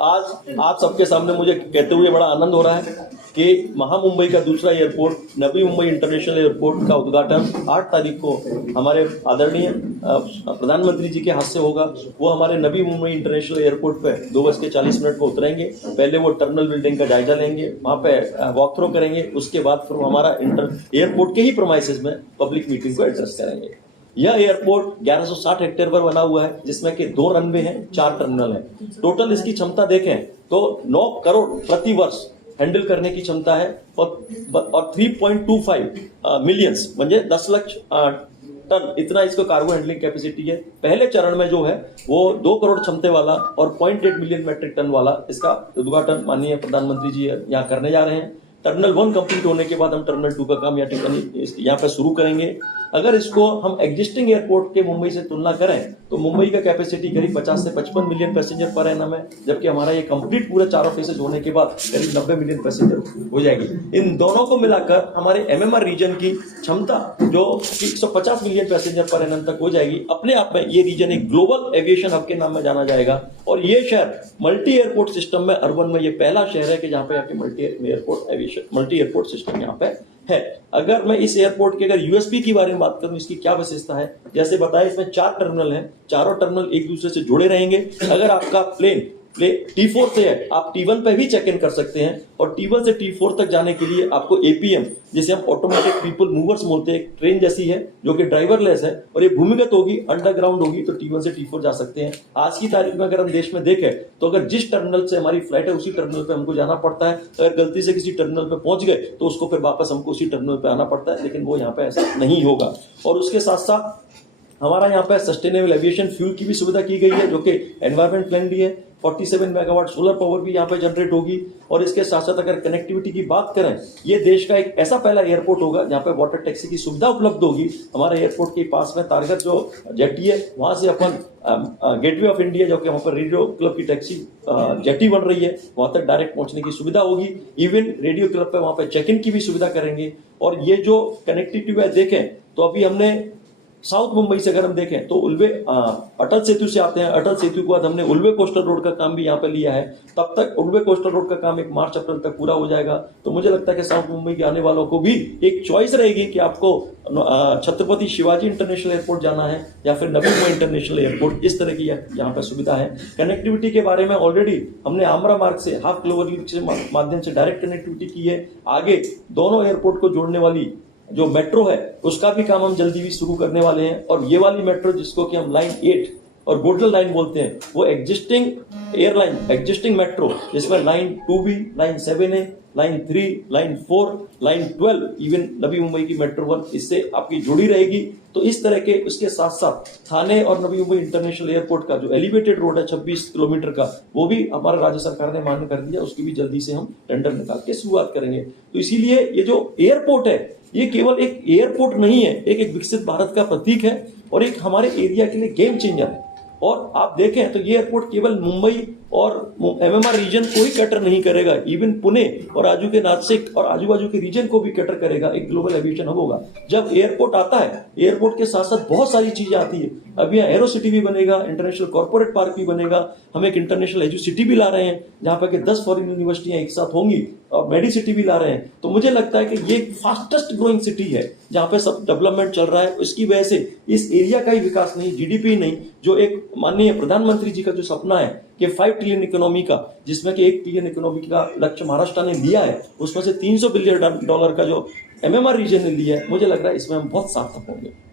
आज आप सबके सामने मुझे कहते हुए बड़ा आनंद हो रहा है कि महामुंबई का दूसरा airport Navi Mumbai international airport का उद्घाटन 8 तारीख को हमारे आदरणीय प्रधानमंत्री जी के हाथ से होगा। वो हमारे नवी मुंबई इंटरनेशनल एयरपोर्ट पे 2:40 को उतरेंगे। पहले वो टर्मिनल बिल्डिंग का जायजा लेंगे, वहाँ पे वॉक थ्रो करेंगे, उसके बाद फिर हमारा एयरपोर्ट के ही प्रोमाइसेस में पब्लिक मीटिंग को एड्रेस करेंगे। यह एयरपोर्ट 1160 हेक्टेयर पर बना हुआ है, जिसमें कि 2 रनवे हैं, 4 टर्मिनल हैं। टोटल इसकी क्षमता देखें तो 9 करोड़ प्रति वर्ष हैंडल करने की क्षमता है और 3.25 मिलियंस म्हणजे 10 लाख टन इतना इसको कार्गो हैंडलिंग कैपेसिटी है। पहले चरण में जो है वो 2 करोड़ क्षमते वाला और 0.8 मिलियन मैट्रिक टन वाला इसका उद्घाटन माननीय प्रधानमंत्री जी यहाँ करने जा रहे हैं। टर्मिनल 1 कंप्लीट होने के बाद हम टर्मिनल 2 का काम यहाँ पे शुरू करेंगे। अगर इसको हम एग्जिस्टिंग एयरपोर्ट के मुंबई से तुलना करें तो मुंबई का कैपेसिटी करीब 50 से 55 मिलियन पैसेंजर पर एनम है, जबकि हमारा ये कंप्लीट पूरा चारों फेसेज होने के बाद करीब 90 मिलियन पैसेंजर हो जाएगी। इन दोनों को मिलाकर हमारे एमएमआर रीजन की क्षमता जो 150 मिलियन पैसेंजर पर एनम तक हो जाएगी। अपने आप में ये रीजन एक ग्लोबल एविएशन हब के नाम में जाना जाएगा और ये शहर मल्टी एयरपोर्ट सिस्टम में अर्बन में ये पहला शहर है कि जहाँ पे आपकी मल्टी एयरपोर्ट सिस्टम यहाँ पे है। अगर मैं इस एयरपोर्ट के अगर यूएसपी की बारे में बात करूं, इसकी क्या विशेषता है, जैसे बताया इसमें 4 टर्मिनल हैं, चारों टर्मिनल एक दूसरे से जुड़े रहेंगे। अगर आपका प्लेन T4 से है, आप T1 पे भी चेक इन कर सकते हैं और T1 से T4 तक जाने के लिए आपको APM जिसे हम ऑटोमेटिक पीपल मूवर्स बोलते हैं, ट्रेन जैसी है जो कि ड्राइवरलेस है और ये भूमिगत होगी, अंडरग्राउंड होगी, तो T1 से T4 जा सकते हैं। आज की तारीख में अगर हम देश में देखें तो अगर जिस टर्मिनल से हमारी फ्लाइट है उसी टर्मिनल पे हमको जाना पड़ता है। अगर गलती से किसी टर्मिनल पे पहुंच गए तो उसको फिर वापस हमको उसी टर्मिनल पे आना पड़ता है, लेकिन वो यहाँ पे ऐसा नहीं होगा। और उसके साथ साथ हमारा यहाँ पे सस्टेनेबल एविएशन फ्यूल की भी सुविधा की गई है जो कि एनवायरमेंट फ्रेंडली है। 47 मेगावाट सोलर पावर भी यहाँ पे जनरेट होगी। और इसके साथ साथ अगर कनेक्टिविटी की बात करें, ये देश का एक ऐसा पहला एयरपोर्ट होगा जहाँ पे वाटर टैक्सी की सुविधा उपलब्ध होगी। हमारे एयरपोर्ट के पास में तारगत जो जेटी है वहां से अपन गेटवे ऑफ इंडिया जो कि वहाँ पर रेडियो क्लब की टैक्सी जेटी बन रही है, वहां तक डायरेक्ट पहुंचने की सुविधा होगी। इवन रेडियो क्लब पे वहां पे चेक इन की भी सुविधा करेंगे। और ये जो कनेक्टिविटी देखें तो अभी हमने साउथ मुंबई से अगर हम देखें तो उल्वे अटल सेतु से आते हैं, अटल सेतु के बाद हमने उल्वे कोस्टल रोड का काम भी यहाँ पे लिया है। तब तक उल्वे कोस्टल रोड का काम 1 मार्च अप्रैल तक पूरा हो जाएगा। तो मुझे लगता है कि साउथ मुंबई के आने वालों को भी एक चॉइस रहेगी कि आपको छत्रपति शिवाजी इंटरनेशनल एयरपोर्ट जाना है या फिर नवी मुंबई इंटरनेशनल एयरपोर्ट। इस तरह की यहाँ पे सुविधा है। कनेक्टिविटी के बारे में ऑलरेडी हमने आमरा मार्ग से हाफ किलोमीटर के माध्यम से डायरेक्ट कनेक्टिविटी की है। आगे दोनों एयरपोर्ट को जोड़ने वाली जो मेट्रो है उसका भी काम हम जल्दी भी शुरू करने वाले हैं। और ये वाली मेट्रो जिसको कि हम लाइन 8 और गोल्डन लाइन बोलते हैं, वो एग्जिस्टिंग मेट्रो जिसमें line 2B, line 7A, line 3, line 4, line 12, even Navi Mumbai की मेट्रो 1 इससे आपकी जुड़ी रहेगी। तो इस तरह के उसके साथ साथ थाने और नवी मुंबई इंटरनेशनल एयरपोर्ट का जो एलिवेटेड रोड है 26 किलोमीटर का, वो भी हमारा राज्य सरकार ने मान्य कर दिया। उसकी भी जल्दी से हम टेंडर निकाल के शुरुआत करेंगे। तो इसीलिए ये जो एयरपोर्ट है ये केवल एक एयरपोर्ट नहीं है, एक विकसित भारत का प्रतीक है और एक हमारे एरिया के लिए गेम चेंजर है। और आप देखें तो ये एयरपोर्ट केवल मुंबई और एमएमआर रीजन को ही कैटर नहीं करेगा, इवन पुणे और आजू के नासिक और आजू बाजू के रीजन को भी कैटर करेगा। एक ग्लोबल एविएशन हब होगा। जब एयरपोर्ट आता है, एयरपोर्ट के साथ साथ बहुत सारी चीजें आती है। अभी यहाँ एरो सिटी भी बनेगा, इंटरनेशनल कॉर्पोरेट पार्क भी बनेगा। हम एक इंटरनेशनल एजू सिटी भी ला रहे हैं जहाँ पर 10 फॉरेन यूनिवर्सिटियां एक साथ होंगी और मेडी सिटी भी ला रहे हैं। तो मुझे लगता है कि ये फास्टेस्ट ग्रोइंग सिटी है जहाँ पे सब डेवलपमेंट चल रहा है। इसकी वजह से इस एरिया का ही विकास नहीं, जीडीपी नहीं, जो एक माननीय प्रधानमंत्री जी का जो सपना है कि 5 ट्रिलियन इकोनॉमी का, जिसमें कि 1 ट्रिलियन इकोनॉमी का लक्ष्य महाराष्ट्र ने लिया है, उसमें से $300 बिलियन का जो एमएमआर रीजन ने लिया है, मुझे लग रहा है इसमें हम बहुत सार्थक होंगे।